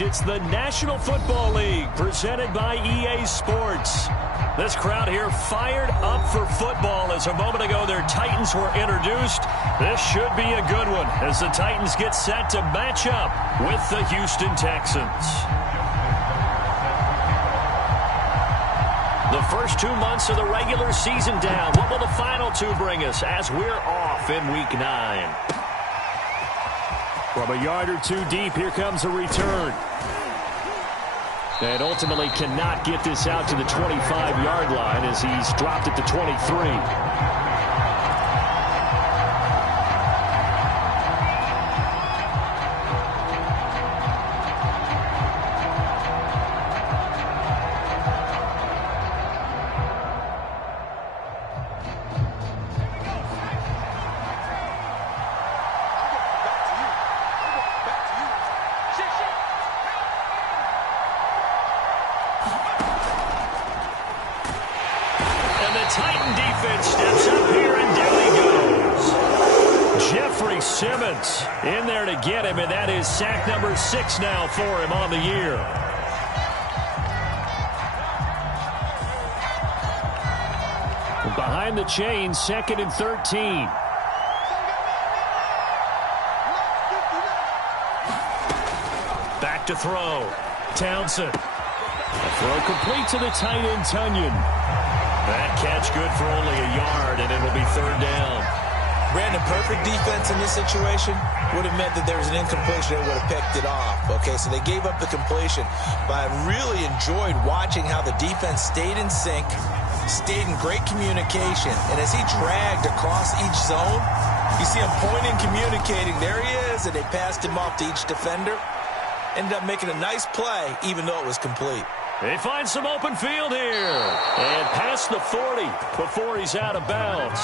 fact, it's the National Football League presented by EA Sports. This crowd here fired up for football as a moment ago their Titans were introduced. This should be a good one as the Titans get set to match up with the Houston Texans. The first 2 months of the regular season down. What will the final two bring us as we're off in Week 9? From a yard or two deep, here comes a return. And ultimately cannot get this out to the 25-yard line as he's dropped at the 23. Titan defense steps up here, and down he goes. Jeffrey Simmons in there to get him, and that is sack number 6 now for him on the year. Behind the chain, 2nd and 13. Back to throw. Townsend. A throw complete to the tight end, Tunyon. That catch good for only a yard, and it'll be 3rd down. Brandon, perfect defense in this situation would have meant that there was an incompletion that would have picked it off. Okay, so they gave up the completion, but I really enjoyed watching how the defense stayed in sync, stayed in great communication, and as he dragged across each zone, you see him pointing, communicating. There he is, and they passed him off to each defender. Ended up making a nice play, even though it was complete. They find some open field here. And past the 40 before he's out of bounds.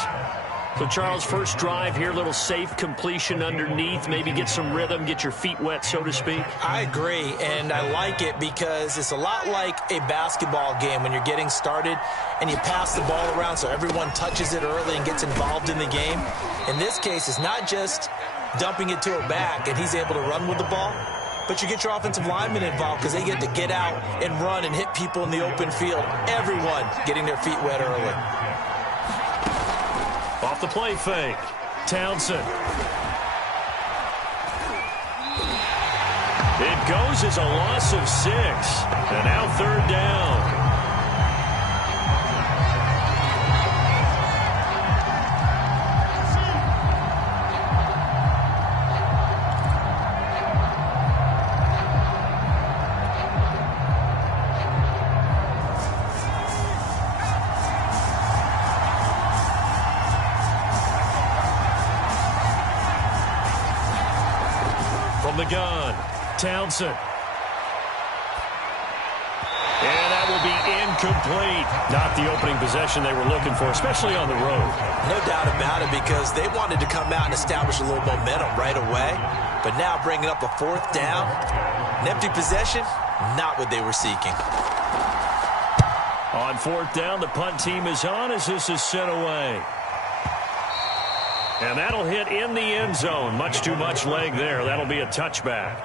So, Charles, first drive here, little safe completion underneath. Maybe get some rhythm, get your feet wet, so to speak. I agree, and I like it because it's a lot like a basketball game when you're getting started and you pass the ball around so everyone touches it early and gets involved in the game. In this case, it's not just dumping it to a back and he's able to run with the ball, but you get your offensive linemen involved because they get to get out and run and hit people in the open field. Everyone getting their feet wet early. Off the play fake. Townsend. It goes as a loss of 6. And now 3rd down. The gun. Townsend. And that will be incomplete. Not the opening possession they were looking for, especially on the road. No doubt about it, because they wanted to come out and establish a little momentum right away. But now bringing up a 4th down, an empty possession, not what they were seeking. On 4th down, the punt team is on as this is sent away. And that'll hit in the end zone. Much too much leg there. That'll be a touchback.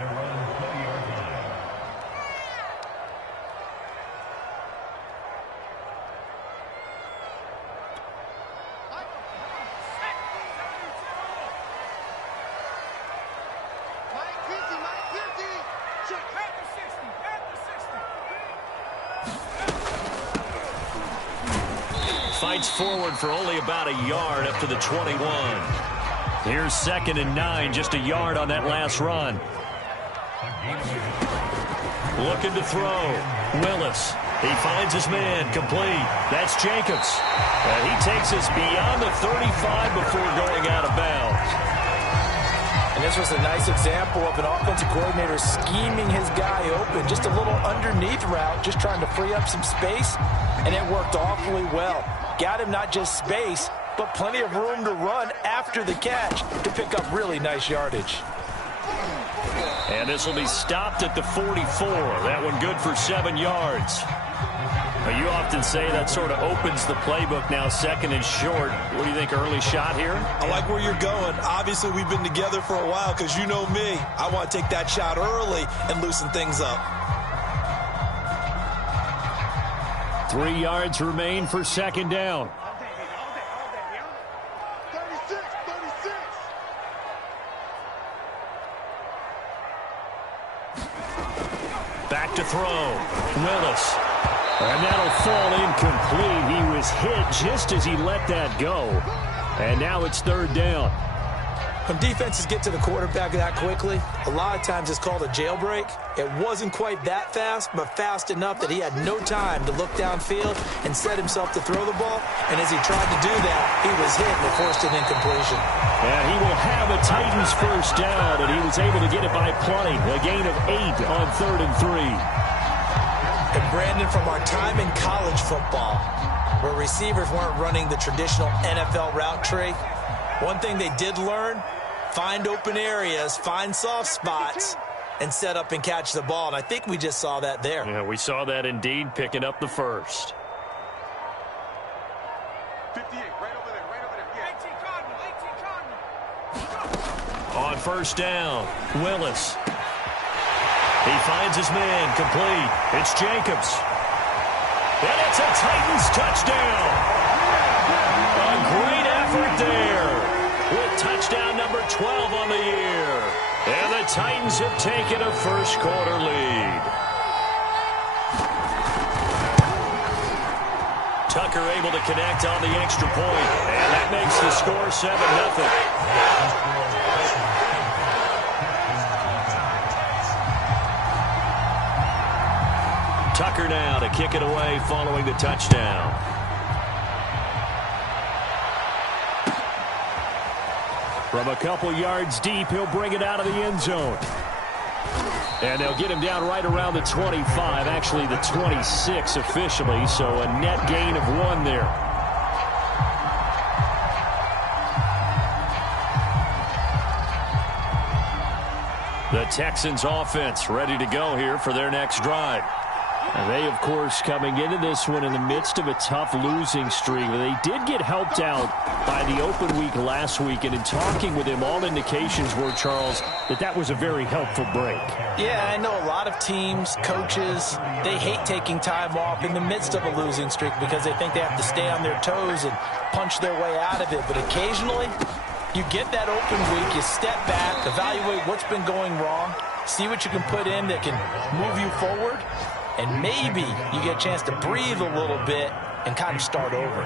Fights forward for only about a yard up to the 21. Here's 2nd and 9, just a yard on that last run. Looking to throw. Willis. He finds his man. Complete. That's Jacobs. And he takes us beyond the 35 before going out of bounds. And this was a nice example of an offensive coordinator scheming his guy open. Just a little underneath route, just trying to free up some space, and it worked awfully well. Got him not just space, but plenty of room to run after the catch to pick up really nice yardage. And this will be stopped at the 44. That one good for 7 yards. Well, you often say that sort of opens the playbook now, second and short. What do you think, early shot here? I like where you're going. Obviously, we've been together for a while because you know me. I want to take that shot early and loosen things up. 3 yards remain for second down. Back to throw. Willis. And that'll fall incomplete. He was hit just as he let that go. And now it's third down. When defenses get to the quarterback that quickly, a lot of times it's called a jailbreak. It wasn't quite that fast, but fast enough that he had no time to look downfield and set himself to throw the ball. And as he tried to do that, he was hit and it forced an incompletion. And he will have a Titans first down, and he was able to get it by plenty. A gain of 8 on 3rd and 3. And Brandon, from our time in college football, where receivers weren't running the traditional NFL route tree, one thing they did learn, find open areas, find soft spots, and set up and catch the ball. And I think we just saw that there. Yeah, we saw that indeed, picking up the first. 58, right over there, Yeah. 18 Cardinal. On first down, Willis. He finds his man, complete. It's Jacobs. And it's a Titans touchdown. A great effort there with touchdown number 12 on the year. And the Titans have taken a first quarter lead. Tucker able to connect on the extra point. And that makes the score 7-0. Tucker now to kick it away following the touchdown. From a couple yards deep, he'll bring it out of the end zone. And they'll get him down right around the 25, actually the 26 officially, so a net gain of 1 there. The Texans offense ready to go here for their next drive. And they, of course, coming into this one in the midst of a tough losing streak. They did get helped out by the open week last week, and in talking with him, all indications were, Charles, that was a very helpful break. Yeah, I know a lot of teams, coaches, they hate taking time off in the midst of a losing streak because they think they have to stay on their toes and punch their way out of it. But occasionally, you get that open week, you step back, evaluate what's been going wrong, see what you can put in that can move you forward, and maybe you get a chance to breathe a little bit and kind of start over.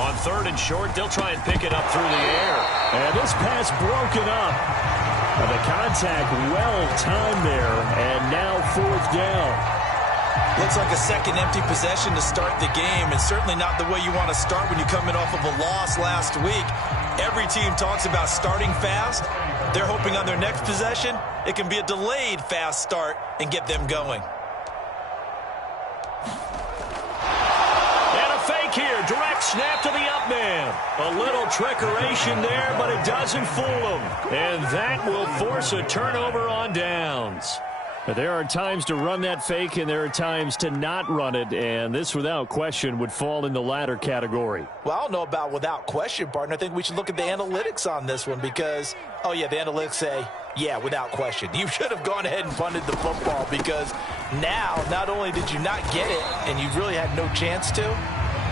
On 3rd and short, they'll try and pick it up through the air. And this pass broken up. The contact well-timed there, and now 4th down. Looks like a second empty possession to start the game, and certainly not the way you want to start when you're coming off of a loss last week. Every team talks about starting fast. They're hoping on their next possession, it can be a delayed fast start and get them going. And a fake here, direct snap to the up man. A little trickeration there, but it doesn't fool them. And that will force a turnover on downs. But there are times to run that fake, and there are times to not run it, and this, without question, would fall in the latter category. Well, I don't know about without question, partner. I think we should look at the analytics on this one because, oh, yeah, the analytics say, yeah, without question. You should have gone ahead and punted the football because now, not only did you not get it, and you really had no chance to,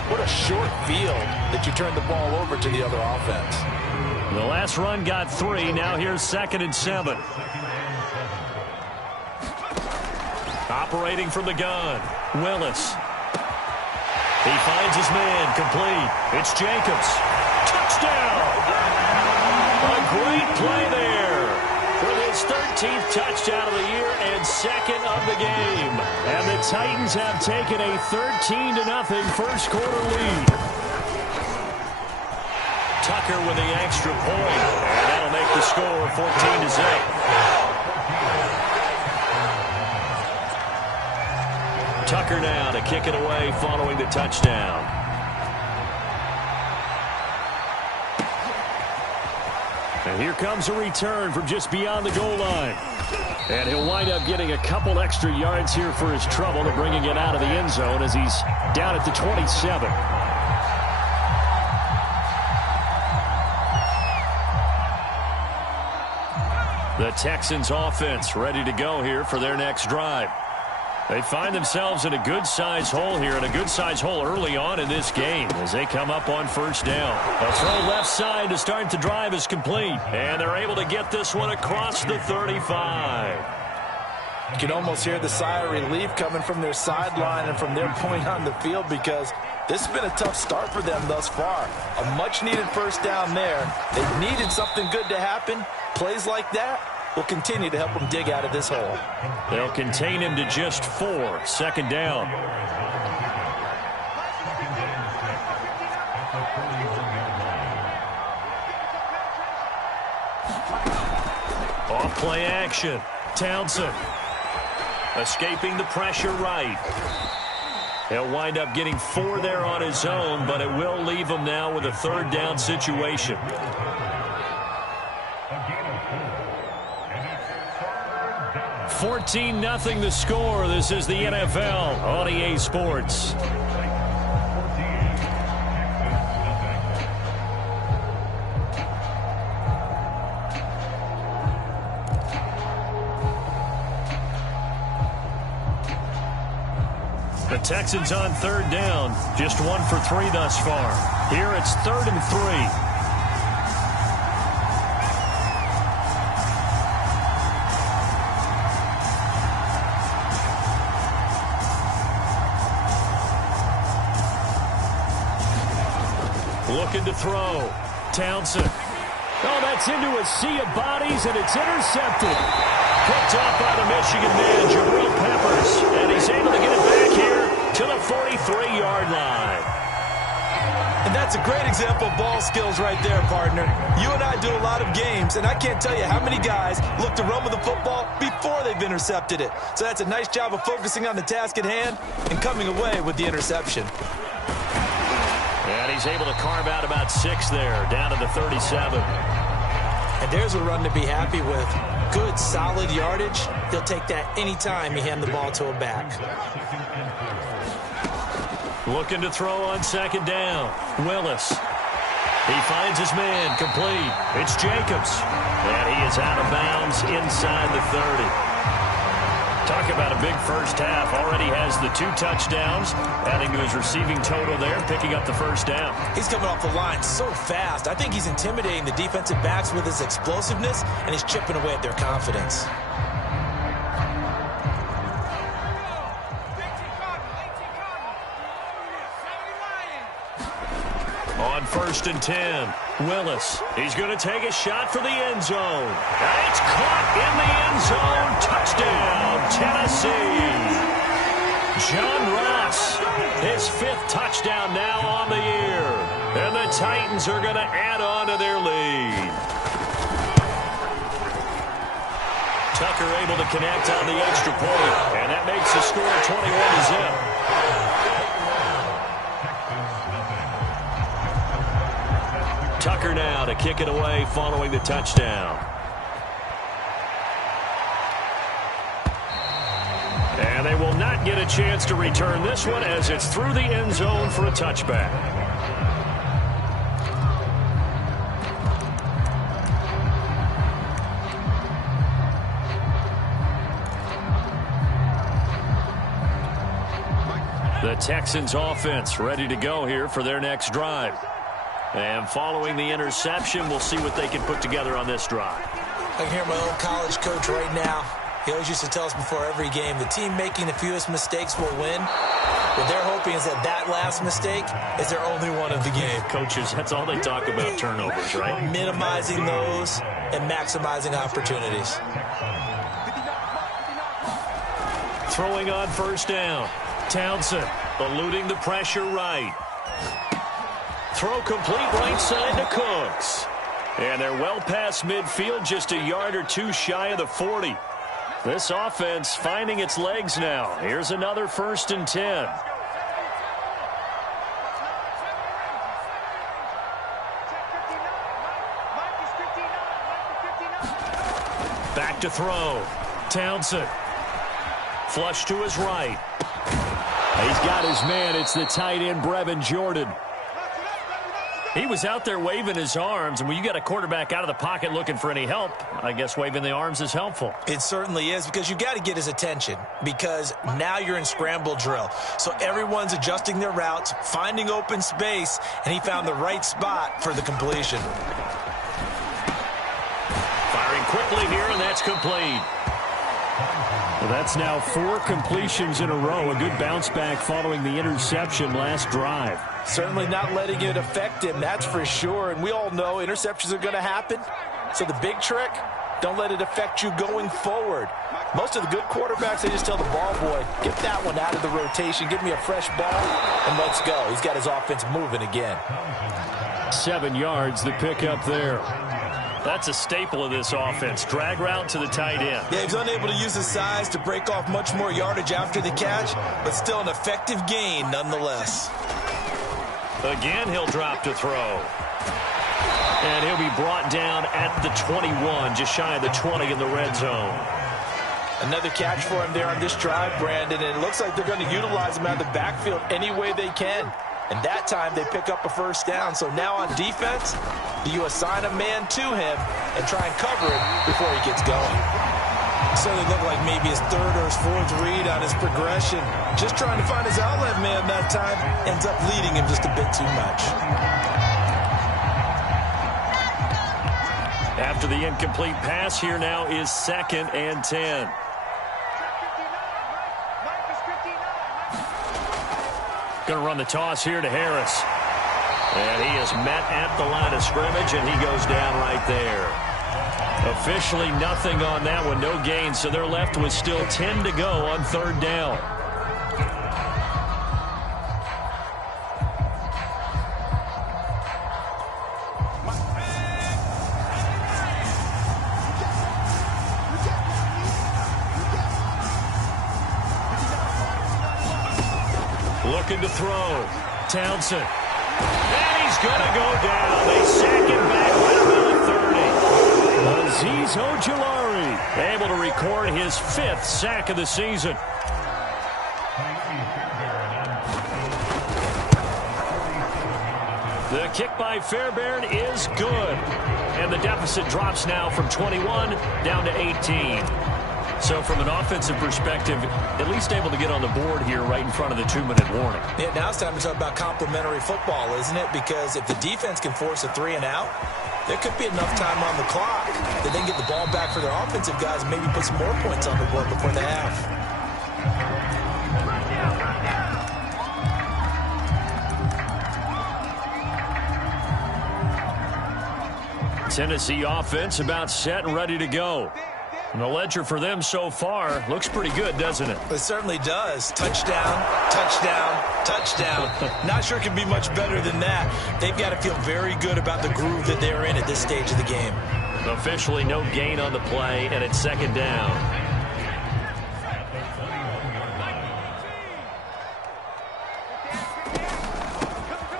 what a short field that you turned the ball over to the other offense. The last run got 3. Now here's 2nd and 7. Operating from the gun, Willis. He finds his man, complete. It's Jacobs. Touchdown! A great play there for his 13th touchdown of the year and 2nd of the game. And the Titans have taken a 13-0 first quarter lead. Tucker with the extra point, and that'll make the score 14-0. Tucker now to kick it away following the touchdown. And here comes a return from just beyond the goal line. And he'll wind up getting a couple extra yards here for his trouble and bringing it out of the end zone as he's down at the 27. The Texans offense ready to go here for their next drive. They find themselves in a good-sized hole here, and a good-sized hole early on in this game as they come up on first down. A throw left side to start the drive is complete, and they're able to get this one across the 35. You can almost hear the sigh of relief coming from their sideline and from their point on the field because this has been a tough start for them thus far. A much-needed first down there. They've needed something good to happen. Plays like that will continue to help them dig out of this hole. They'll contain him to just 4. Second down. Off play action. Townsend escaping the pressure right. He'll wind up getting 4 there on his own, but it will leave him now with a third down situation. 14-0 the score. This is the NFL on EA Sports. The Texans on third down. Just 1 for 3 thus far. Here it's 3rd and 3. Looking to throw. Townsend. Oh, that's into a sea of bodies, and it's intercepted. Picked off by the Michigan man, Jabril Peppers. And he's able to get it back here to the 43-yard line. And that's a great example of ball skills right there, partner. You and I do a lot of games, and I can't tell you how many guys look to run with the football before they've intercepted it. So that's a nice job of focusing on the task at hand and coming away with the interception. And he's able to carve out about 6 there, down to the 37. And there's a run to be happy with. Good, solid yardage. He'll take that anytime you hand the ball to a back. Looking to throw on second down. Willis. He finds his man, complete. It's Jacobs. And he is out of bounds inside the 30. Talk about a big first half. Already has the 2 touchdowns, adding to his receiving total there, picking up the first down. He's coming off the line so fast. I think he's intimidating the defensive backs with his explosiveness, and he's chipping away at their confidence. On 1st and 10, Willis. He's going to take a shot for the end zone. And it's caught in the end zone. Touchdown, Tennessee. John Ross, his 5th touchdown now on the year. And the Titans are going to add on to their lead. Tucker able to connect on the extra point. And that makes the score 21-0. Tucker now to kick it away following the touchdown. And they will not get a chance to return this one as it's through the end zone for a touchback. The Texans offense ready to go here for their next drive. And following the interception, we'll see what they can put together on this drive. I can hear my old college coach right now. He always used to tell us before every game, the team making the fewest mistakes will win. What they're hoping is that last mistake is their only one of the game. Coaches, that's all they talk about, turnovers, right? Minimizing those and maximizing opportunities. Throwing on first down. Townsend eluding the pressure right. Throw complete right side to Cooks. And they're well past midfield, just a yard or 2 shy of the 40. This offense finding its legs now. Here's another 1st and 10. to throw. Townsend. Flush to his right. He's got his man. It's the tight end, Brevin Jordan. He was out there waving his arms, and when you got a quarterback out of the pocket looking for any help, I guess waving the arms is helpful. It certainly is, because you got to get his attention, because now you're in scramble drill. So everyone's adjusting their routes, finding open space, and he found the right spot for the completion. Firing quickly here, and that's complete. Well, that's now 4 completions in a row. A good bounce back following the interception last drive. Certainly not letting it affect him, that's for sure. And we all know interceptions are going to happen. So the big trick, don't let it affect you going forward. Most of the good quarterbacks, they just tell the ball boy, get that one out of the rotation, give me a fresh ball, and let's go. He's got his offense moving again. 7 yards, the pickup there. That's a staple of this offense. Drag route to the tight end. Yeah, he's unable to use his size to break off much more yardage after the catch, but still an effective gain nonetheless. Again, he'll drop to throw. And he'll be brought down at the 21, just shy of the 20 in the red zone. Another catch for him there on this drive, Brandon, and it looks like they're going to utilize him out of the backfield any way they can. And that time they pick up a first down. So now on defense, you assign a man to him and try and cover it before he gets going. Certainly looked like maybe his 3rd or his 4th read on his progression. Just trying to find his outlet man that time. Ends up leading him just a bit too much. After the incomplete pass, here now is 2nd and 10. Going to run the toss here to Harris. And he is met at the line of scrimmage, and he goes down right there. Officially nothing on that one, no gain, so they're left with still 10 to go on 3rd down. Looking to throw. Townsend. And he's going to go down. They sack him back right around the 30. Azeez Ojulari able to record his 5th sack of the season. The kick by Fairbairn is good. And the deficit drops now from 21 down to 18. So from an offensive perspective, at least able to get on the board here right in front of the 2-minute warning. Yeah, now it's time to talk about complementary football, isn't it? Because if the defense can force a 3 and out, there could be enough time on the clock that they can get the ball back for their offensive guys and maybe put some more points on the board before the half. Tennessee offense about set and ready to go. And the ledger for them so far looks pretty good, doesn't it? It certainly does. Touchdown, touchdown, touchdown. Not sure it can be much better than that. They've got to feel very good about the groove that they're in at this stage of the game. Officially no gain on the play, and it's 2nd down.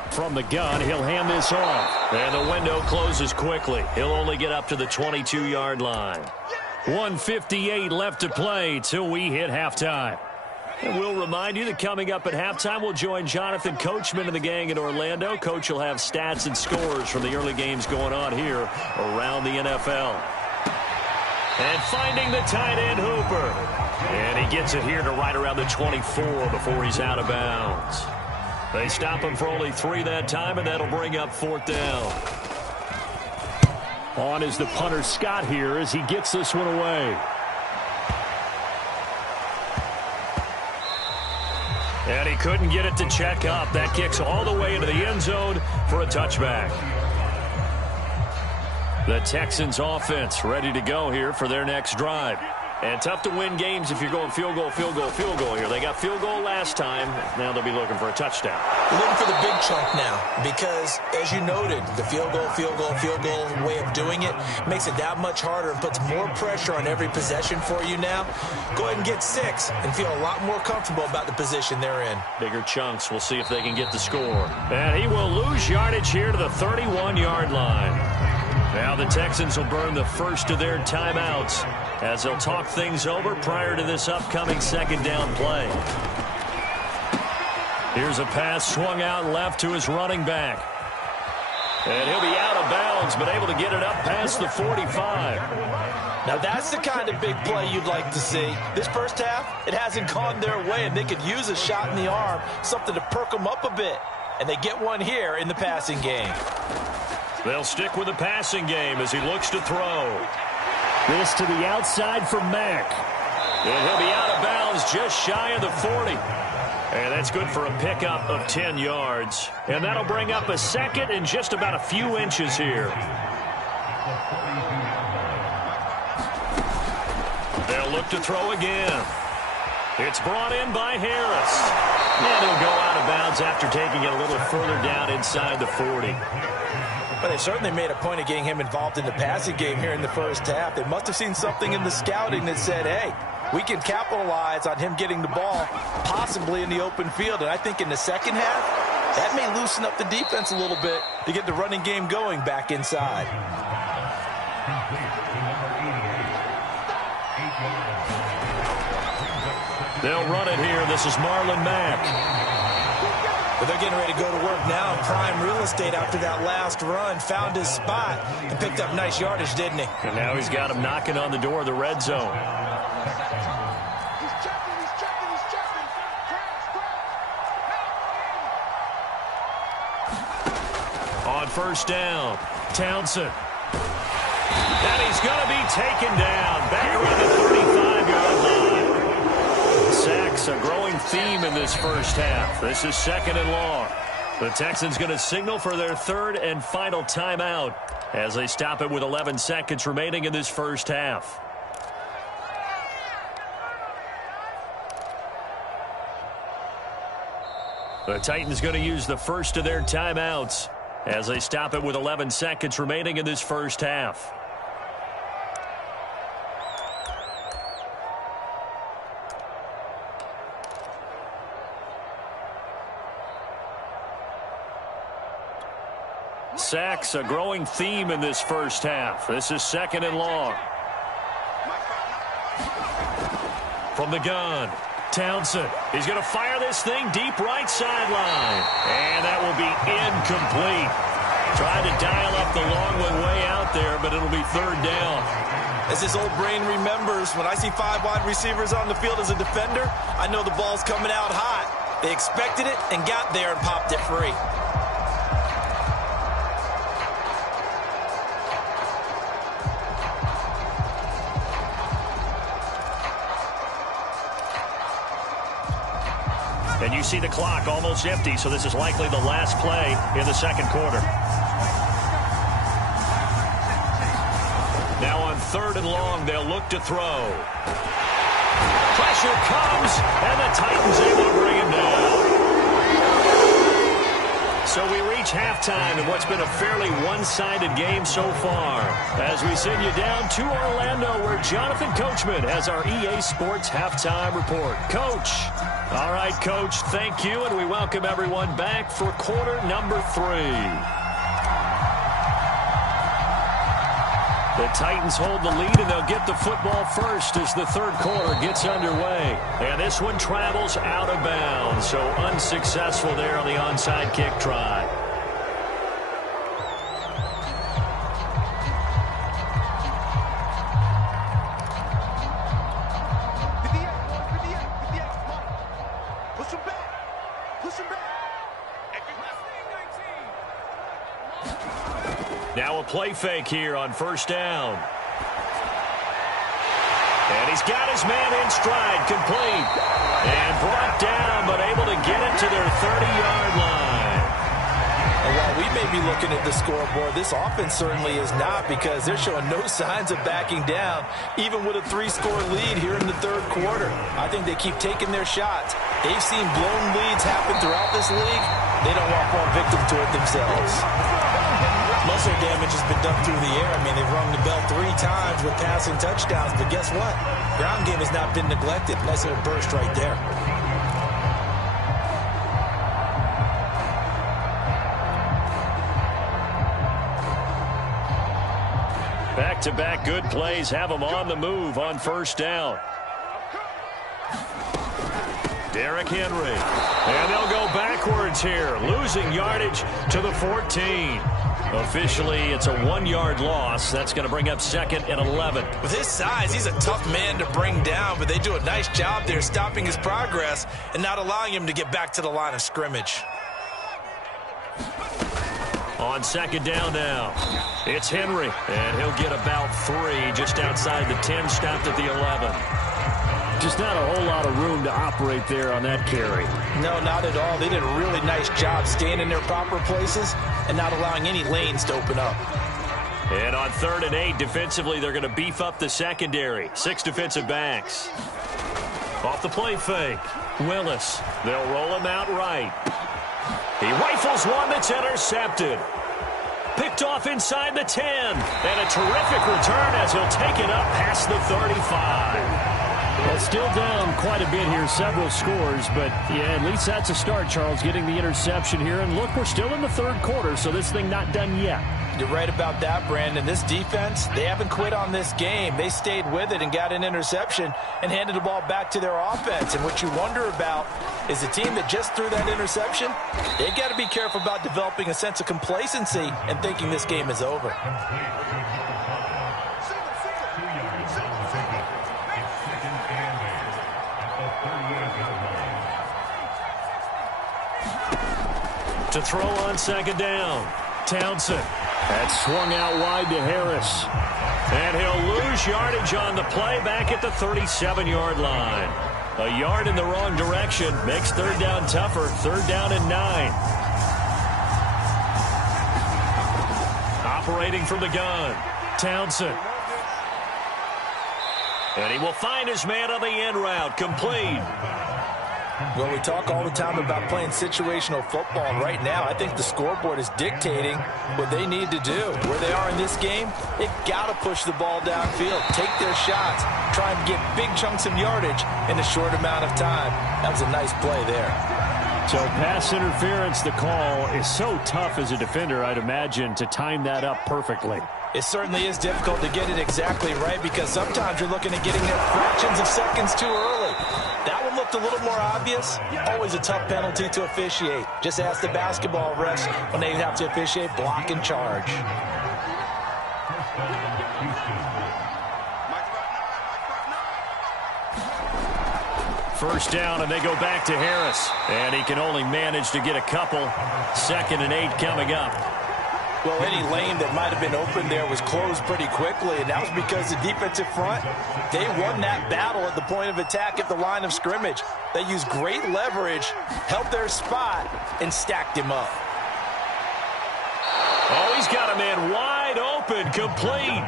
From the gun, he'll hand this off. And the window closes quickly. He'll only get up to the 22-yard line. 1:58 left to play till we hit halftime. And we'll remind you that coming up at halftime, we'll join Jonathan Coachman and the gang in Orlando. Coach will have stats and scores from the early games going on here around the NFL. And finding the tight end Hooper. And he gets it here to right around the 24 before he's out of bounds. They stop him for only 3 that time, and that'll bring up 4th down. On is the punter Scott here as he gets this one away. And he couldn't get it to check up. That kicks all the way into the end zone for a touchback. The Texans offense ready to go here for their next drive. And tough to win games if you're going field goal, field goal, field goal here. They got field goal last time. Now they'll be looking for a touchdown. Looking for the big chunk now because, as you noted, the field goal way of doing it makes it that much harder and puts more pressure on every possession for you now. Go ahead and get 6 and feel a lot more comfortable about the position they're in. Bigger chunks. We'll see if they can get the score. And he will lose yardage here to the 31-yard line. Now the Texans will burn the first of their timeouts as they'll talk things over prior to this upcoming second down play. Here's a pass swung out left to his running back. And he'll be out of bounds, but able to get it up past the 45. Now that's the kind of big play you'd like to see. This first half, it hasn't gone their way, and they could use a shot in the arm, something to perk them up a bit. And they get one here in the passing game. They'll stick with the passing game as he looks to throw. This to the outside for Mack. And he'll be out of bounds just shy of the 40. And that's good for a pickup of 10 yards. And that'll bring up a second and just about a few inches here. They'll look to throw again. It's brought in by Harris. And he'll go out of bounds after taking it a little further down inside the 40. But they certainly made a point of getting him involved in the passing game here in the first half. They must have seen something in the scouting that said, hey, we can capitalize on him getting the ball possibly in the open field. And I think in the second half, that may loosen up the defense a little bit to get the running game going back inside. They'll run it here. This is Marlon Mack. But they're getting ready to go to work now in prime real estate after that last run. Found his spot and picked up nice yardage, didn't he? And now he's got him knocking on the door of the red zone. On first down, Townsend. And he's going to be taken down back around the 35-yard line. Sacks, a growing theme in this first half. This is second and long. The Texans going to signal for their third and final timeout as they stop it with 11 seconds remaining in this first half. The Titans going to use the first of their timeouts as they stop it with 11 seconds remaining in this first half. Sacks, a growing theme in this first half. This is second and long. From the gun, Townsend. He's going to fire this thing deep right sideline. And that will be incomplete. Tried to dial up the long one way out there, but it'll be third down. As his old brain remembers, when I see 5 wide receivers on the field as a defender, I know the ball's coming out hot. They expected it and got there and popped it free. And you see the clock almost empty, so this is likely the last play in the second quarter. Now on third and long, they'll look to throw. Pressure comes, and the Titans able to bring him down. So we reach halftime in what's been a fairly one-sided game so far. As we send you down to Orlando, where Jonathan Coachman has our EA Sports Halftime Report. Coach. All right, Coach, thank you, and we welcome everyone back for quarter number 3. The Titans hold the lead, and they'll get the football first as the third quarter gets underway. And this one travels out of bounds, so unsuccessful there on the onside kick try. Now a play fake here on first down. And he's got his man in stride, complete. And brought down, but able to get it to their 30-yard line. And while we may be looking at the scoreboard, this offense certainly is not, because they're showing no signs of backing down, even with a 3-score lead here in the third quarter. I think they keep taking their shots. They've seen blown leads happen throughout this league. They don't want to fall victim to it themselves. Most of their damage has been done through the air. I mean, they've rung the bell 3 times with passing touchdowns, but guess what? Ground game has not been neglected. Nice little burst right there. Back-to-back good plays have them on the move on first down. Derrick Henry. And they'll go backwards here, losing yardage to the 14. Officially, it's a 1-yard loss. That's going to bring up 2nd and 11. With his size, he's a tough man to bring down, but they do a nice job there stopping his progress and not allowing him to get back to the line of scrimmage. On 2nd down now, it's Henry, and he'll get about 3 just outside the 10, stopped at the 11. Just not a whole lot of room to operate there on that carry. No, not at all. They did a really nice job staying in their proper places and not allowing any lanes to open up. And on 3rd and 8, defensively, they're going to beef up the secondary. 6 defensive backs. Off the play fake. Willis. They'll roll him out right. He rifles one that's intercepted. Picked off inside the 10. And a terrific return as he'll take it up past the 35. Well, still down quite a bit here, several scores, but yeah, at least that's a start, Charles, getting the interception here. And look, we're still in the 3rd quarter, so this thing not done yet. You're right about that, Brandon. This defense, they haven't quit on this game. They stayed with it and got an interception and handed the ball back to their offense. And what you wonder about is the team that just threw that interception, they got to be careful about developing a sense of complacency and thinking this game is over. To throw on 2nd down, Townsend. That's swung out wide to Harris. And he'll lose yardage on the play back at the 37-yard line. A yard in the wrong direction makes 3rd down tougher. 3rd down and 9. Operating from the gun, Townsend. And he will find his man on the end route, complete. Well, we talk all the time about playing situational football, and right now I think the scoreboard is dictating what they need to do. Where they are in this game, they've got to push the ball downfield, take their shots, try and get big chunks of yardage in a short amount of time. That was a nice play there. So pass interference, the call is so tough as a defender, I'd imagine, to time that up perfectly. It certainly is difficult to get it exactly right because sometimes you're looking at getting there fractions of seconds too early. That one looked a little more obvious. Always a tough penalty to officiate. Just ask the basketball refs when they have to officiate block and charge. First down, and they go back to Harris. And he can only manage to get a couple. 2nd and 8 coming up. Well, any lane that might have been open there was closed pretty quickly, and that was because the defensive front, they won that battle at the point of attack at the line of scrimmage. They used great leverage, held their spot, and stacked him up. Oh, he's got a man wide open, complete.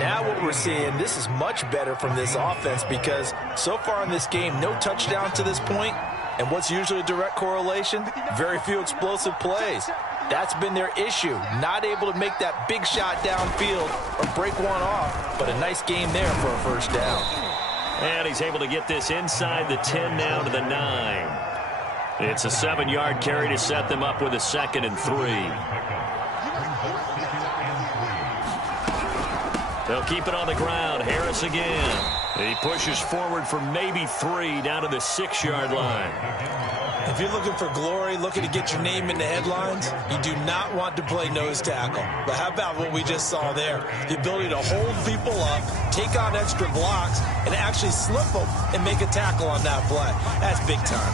Now what we're seeing, this is much better from this offense because so far in this game, no touchdown to this point, and what's usually a direct correlation? Very few explosive plays. That's been their issue, not able to make that big shot downfield or break one off, but a nice game there for a first down. And he's able to get this inside the 10 now to the 9. It's a 7-yard carry to set them up with a 2nd and 3. They'll keep it on the ground. Harris again. He pushes forward for maybe 3 down to the 6-yard line. If you're looking for glory, looking to get your name in the headlines, you do not want to play nose tackle. But how about what we just saw there? The ability to hold people up, take on extra blocks, and actually slip them and make a tackle on that play. That's big time.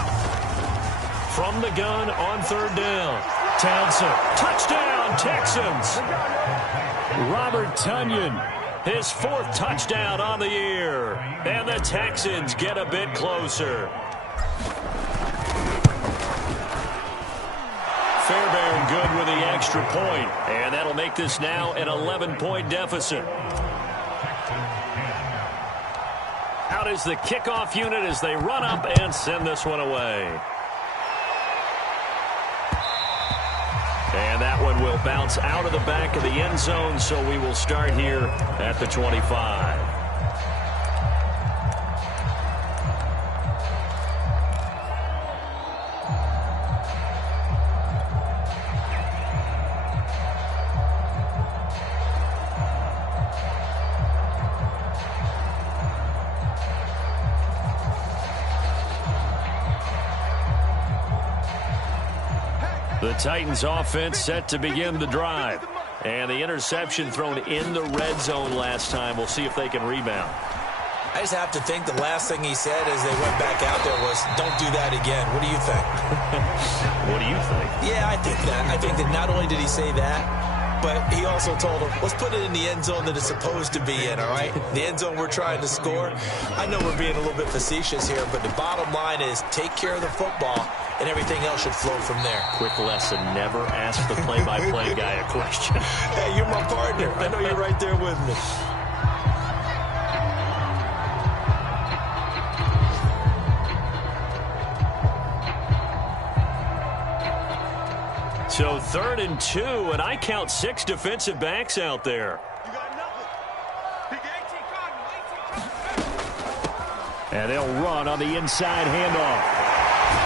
From the gun on 3rd down. Townsend. Touchdown, Texans. Robert Tonyan. His 4th touchdown on the year. And the Texans get a bit closer. Fairbairn good with the extra point, and that'll make this now an 11-point deficit. Out is the kickoff unit as they run up and send this one away. And that one will bounce out of the back of the end zone, so we will start here at the 25. The Titans offense set to begin the drive. And the interception thrown in the red zone last time. We'll see if they can rebound. I just have to think the last thing he said as they went back out there was, don't do that again. What do you think? What do you think? Yeah, I think that. I think that not only did he say that, but he also told him, let's put it in the end zone that it's supposed to be in, all right? The end zone we're trying to score. I know we're being a little bit facetious here, but the bottom line is take care of the football, and everything else should flow from there. Quick lesson, never ask the play-by-play guy a question. Hey, you're my partner. I know you're right there with me. So 3rd and 2, and I count 6 defensive backs out there. You got nothing. And they'll run on the inside handoff.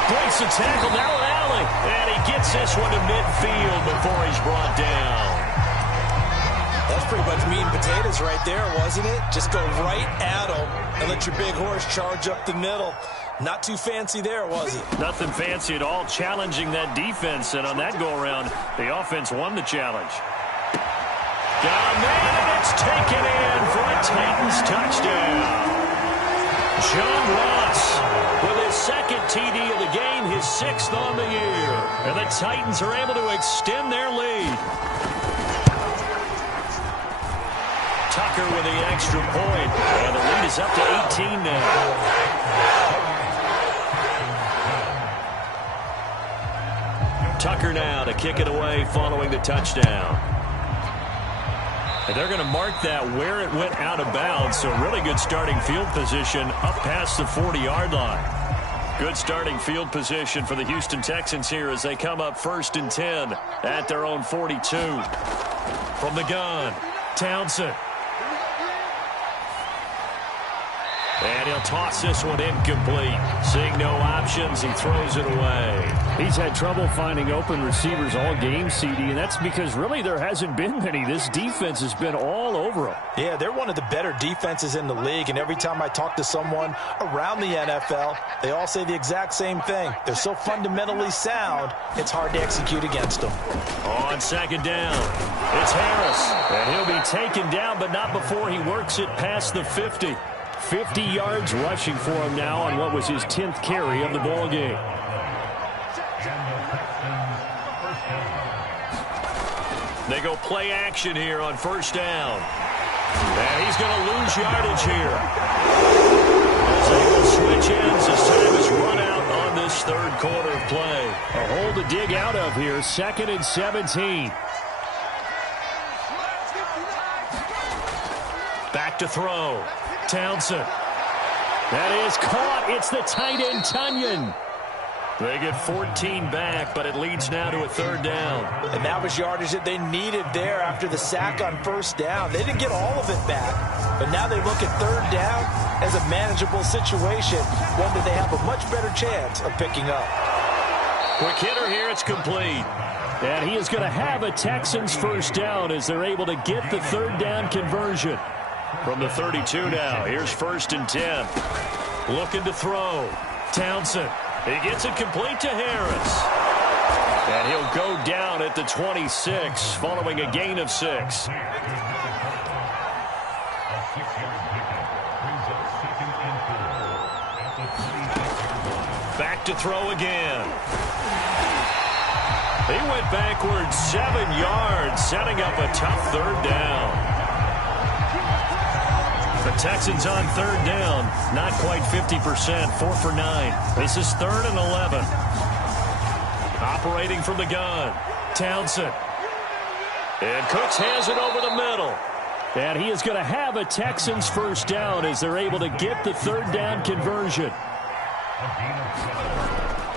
Breaks the tackle, now an alley. And he gets this one to midfield before he's brought down. That's pretty much meat and potatoes right there, wasn't it? Just go right at him and let your big horse charge up the middle. Not too fancy there, was it? Nothing fancy at all, challenging that defense. And on that go-around, the offense won the challenge. Got a man, and it's taken in for a Titans touchdown. John Ross with his 2nd TD of the game, his 6th on the year. And the Titans are able to extend their lead. Tucker with the extra point. And the lead is up to 18 now. Tucker now to kick it away following the touchdown. And they're going to mark that where it went out of bounds. So really good starting field position up past the 40-yard line. Good starting field position for the Houston Texans here as they come up 1st and 10 at their own 42. From the gun, Townsend. And he'll toss this one incomplete. Seeing no options, he throws it away. He's had trouble finding open receivers all game, CD, and that's because really there hasn't been many. This defense has been all over them. Yeah, they're one of the better defenses in the league, and every time I talk to someone around the NFL, they all say the exact same thing. They're so fundamentally sound, it's hard to execute against them. On 2nd down, it's Harris. And he'll be taken down, but not before he works it past the 50. 50 yards rushing for him now on what was his 10th carry of the ball game. They go play action here on 1st down. And he's going to lose yardage here. As they will switch ends as time is run out on this 3rd quarter of play. A hole to dig out of here, 2nd and 17. Back to throw. Townsend. That is caught. It's the tight end, Tunyon. They get 14 back, but it leads now to a 3rd down. And that was yardage that they needed there after the sack on 1st down. They didn't get all of it back, but now they look at 3rd down as a manageable situation, one that they have a much better chance of picking up. Quick hitter here, it's complete. And he is going to have a Texans 1st down as they're able to get the 3rd down conversion. From the 32 now, here's 1st and 10. Looking to throw. Townsend. He gets it complete to Harris. And he'll go down at the 26 following a gain of 6. Back to throw again. He went backwards 7 yards, setting up a tough 3rd down. The Texans on 3rd down, not quite 50%, 4 for 9. This is 3rd and 11. Operating from the gun, Townsend. And Cooks has it over the middle. And he is going to have a Texans 1st down as they're able to get the 3rd down conversion.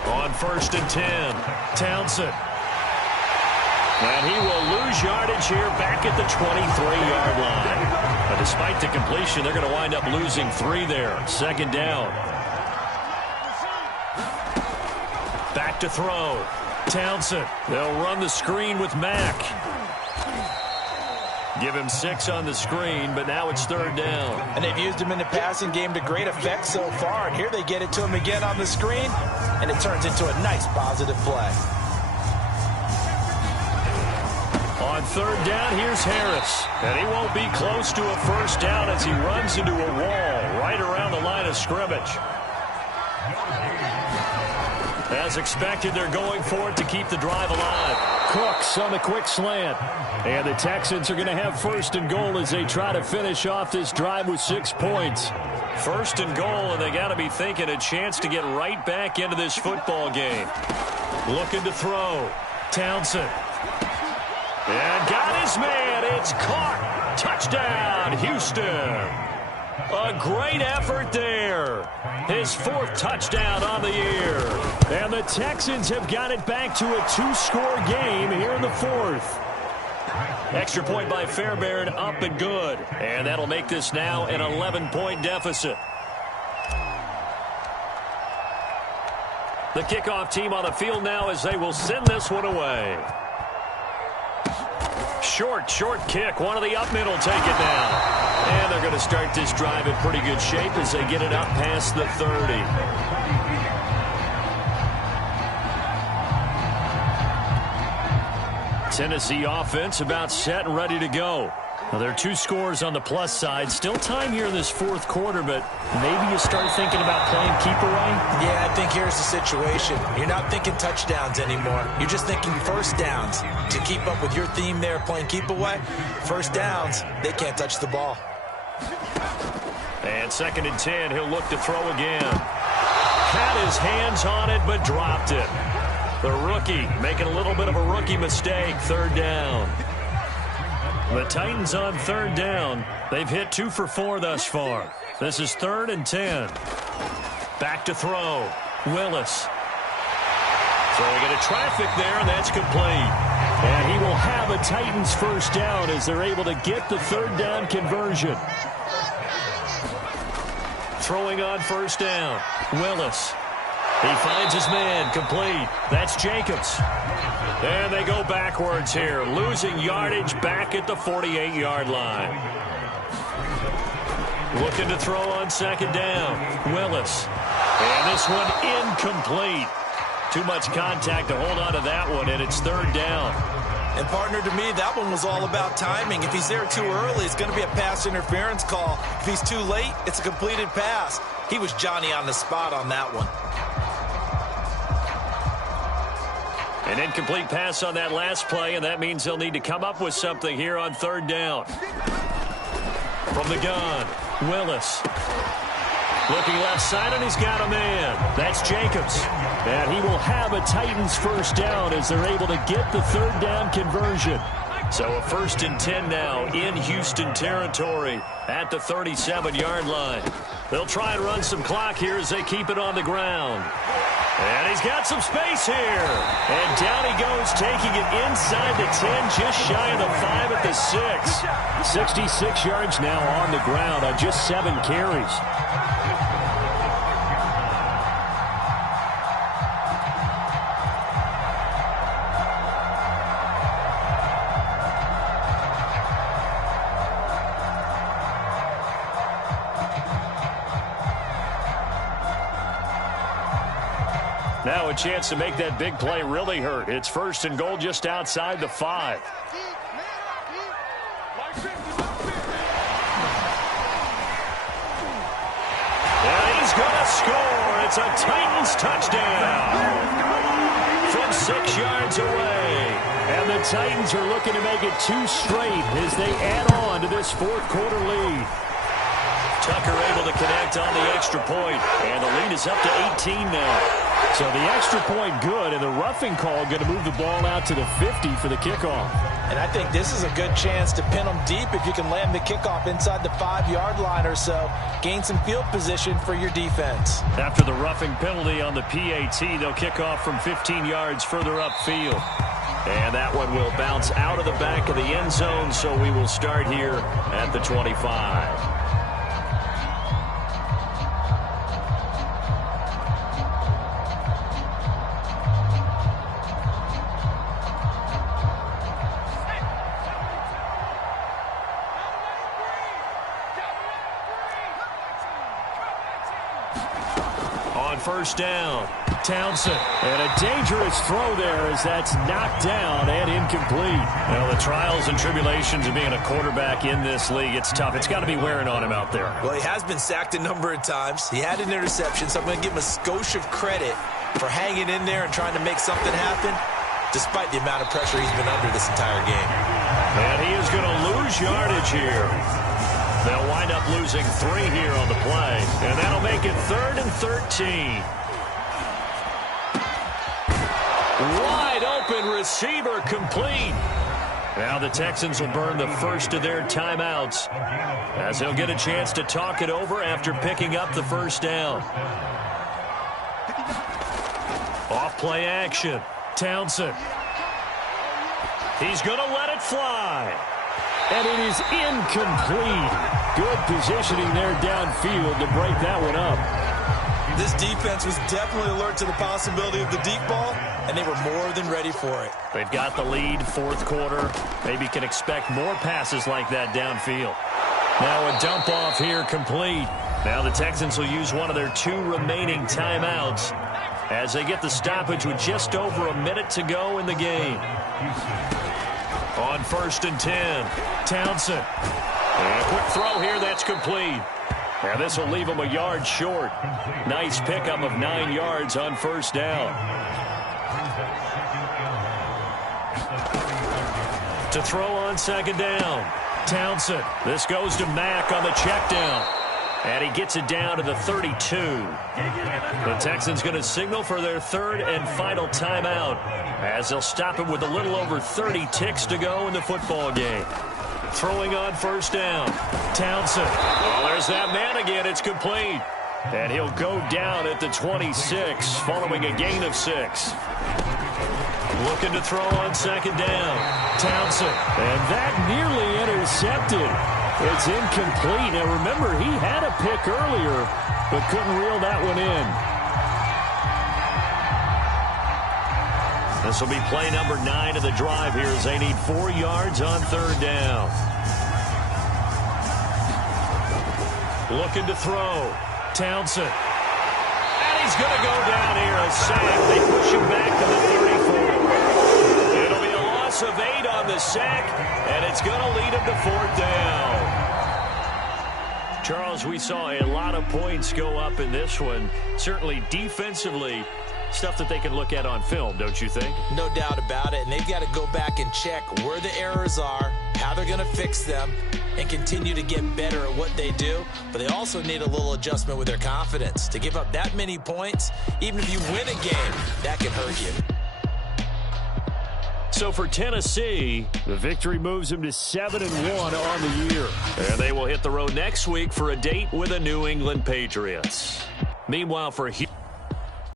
On 1st and 10, Townsend. And he will lose yardage here back at the 23-yard line. But despite the completion, they're going to wind up losing 3 there. 2nd down. Back to throw. Townsend. They'll run the screen with Mack. Give him 6 on the screen, but now it's 3rd down. And they've used him in the passing game to great effect so far. And here they get it to him again on the screen, and it turns into a nice positive play. On third down, here's Harris. And he won't be close to a first down as he runs into a wall right around the line of scrimmage. As expected, they're going for it to keep the drive alive. Cooks on the quick slant. And the Texans are going to have first and goal as they try to finish off this drive with 6 points. First and goal, and they got to be thinking a chance to get right back into this football game. Looking to throw. Townsend. And got his man. It's caught. Touchdown, Houston. A great effort there. His 4th touchdown on the year. And the Texans have got it back to a 2-score game here in the 4th. Extra point by Fairbairn, up and good. And that'll make this now an 11-point deficit. The kickoff team on the field now as they will send this one away. Short kick. One of the up middle take it now. And they're going to start this drive in pretty good shape as they get it up past the 30. Tennessee offense about set and ready to go. Now, there are 2 scores on the plus side. Still time here in this 4th quarter, but maybe you start thinking about playing keep away? Yeah, I think here's the situation. You're not thinking touchdowns anymore. You're just thinking first downs. To keep up with your theme there, playing keep away, first downs, they can't touch the ball. And 2nd and 10, he'll look to throw again. Had his hands on it, but dropped it. The rookie making a little bit of a rookie mistake. 3rd down. The Titans on 3rd down. They've hit 2 for 4 thus far. This is 3rd and 10. Back to throw. Willis. Throwing into traffic there, and that's complete. And he will have a Titans first down as they're able to get the 3rd down conversion. Throwing on 1st down. Willis. He finds his man, complete. That's Jacobs. And they go backwards here, losing yardage back at the 48-yard line. Looking to throw on 2nd down. Willis. And this one incomplete. Too much contact to hold on to that one, and it's 3rd down. And, partner, to me, that one was all about timing. If he's there too early, it's going to be a pass interference call. If he's too late, it's a completed pass. He was Johnny on the spot on that one. An incomplete pass on that last play, and that means they'll need to come up with something here on 3rd down. From the gun, Willis. Looking left side, and he's got a man. That's Jacobs. And he will have a Titans first down as they're able to get the 3rd down conversion. So a 1st and 10 now in Houston territory at the 37-yard line. They'll try and run some clock here as they keep it on the ground. And he's got some space here. And down he goes, taking it inside the 10, just shy of the 5 at the 6. 66 yards now on the ground on just 7 carries. Now a chance to make that big play really hurt. It's 1st and goal just outside the 5. And he's going to score. It's a Titans touchdown from 6 yards away. And the Titans are looking to make it 2 straight as they add on to this 4th quarter lead. Tucker able to connect on the extra point, and the lead is up to 18 now. So the extra point good, and the roughing call going to move the ball out to the 50 for the kickoff. And I think this is a good chance to pin them deep if you can land the kickoff inside the 5-yard line or so. Gain some field position for your defense. After the roughing penalty on the PAT, they'll kick off from 15 yards further upfield. And that one will bounce out of the back of the end zone, so we will start here at the 25. on first down. Townsend. And a dangerous throw there as that's knocked down and incomplete. Well, the trials and tribulations of being a quarterback in this league, it's tough. It's got to be wearing on him out there. Well, he has been sacked a number of times. He had an interception, so I'm going to give him a skosh of credit for hanging in there and trying to make something happen, despite the amount of pressure he's been under this entire game. And he is going to lose yardage here. They'll wind up losing 3 here on the play, and that'll make it 3rd and 13. Wide open receiver complete. Now the Texans will burn the first of their timeouts as they'll get a chance to talk it over after picking up the first down. Off play action. Townsend. He's going to let it fly. And it is incomplete. Good positioning there downfield to break that one up. This defense was definitely alert to the possibility of the deep ball, and they were more than ready for it. They've got the lead, 4th quarter. Maybe can expect more passes like that downfield. Now a dump off here complete. Now the Texans will use one of their 2 remaining timeouts as they get the stoppage with just over a minute to go in the game. On 1st and 10, Townsend. And a quick throw here that's complete. Now this will leave him a yard short. Nice pickup of 9 yards on first down. To throw on 2nd down, Townsend. This goes to Mack on the check down. And he gets it down to the 32. The Texans going to signal for their 3rd and final timeout as they'll stop it with a little over 30 ticks to go in the football game. Throwing on first down, Townsend. Oh, there's that man again. It's complete. And he'll go down at the 26 following a gain of 6. Looking to throw on 2nd down, Townsend. And that nearly intercepted. It's incomplete. Now, remember, he had a pick earlier, but couldn't reel that one in. This will be play number 9 of the drive here as they need 4 yards on 3rd down. Looking to throw. Townsend. And he's going to go down here. A sack. They push him back to the 34. It'll be a loss of 8 on the sack, and it's going to lead him to 4th down. Charles, we saw a lot of points go up in this one. Certainly defensively, stuff that they can look at on film, don't you think? No doubt about it, and they've got to go back and check where the errors are, how they're going to fix them, and continue to get better at what they do. But they also need a little adjustment with their confidence. To give up that many points, even if you win a game, that can hurt you. So for Tennessee, the victory moves them to 7-1 on the year. And they will hit the road next week for a date with the New England Patriots. Meanwhile, for Houston,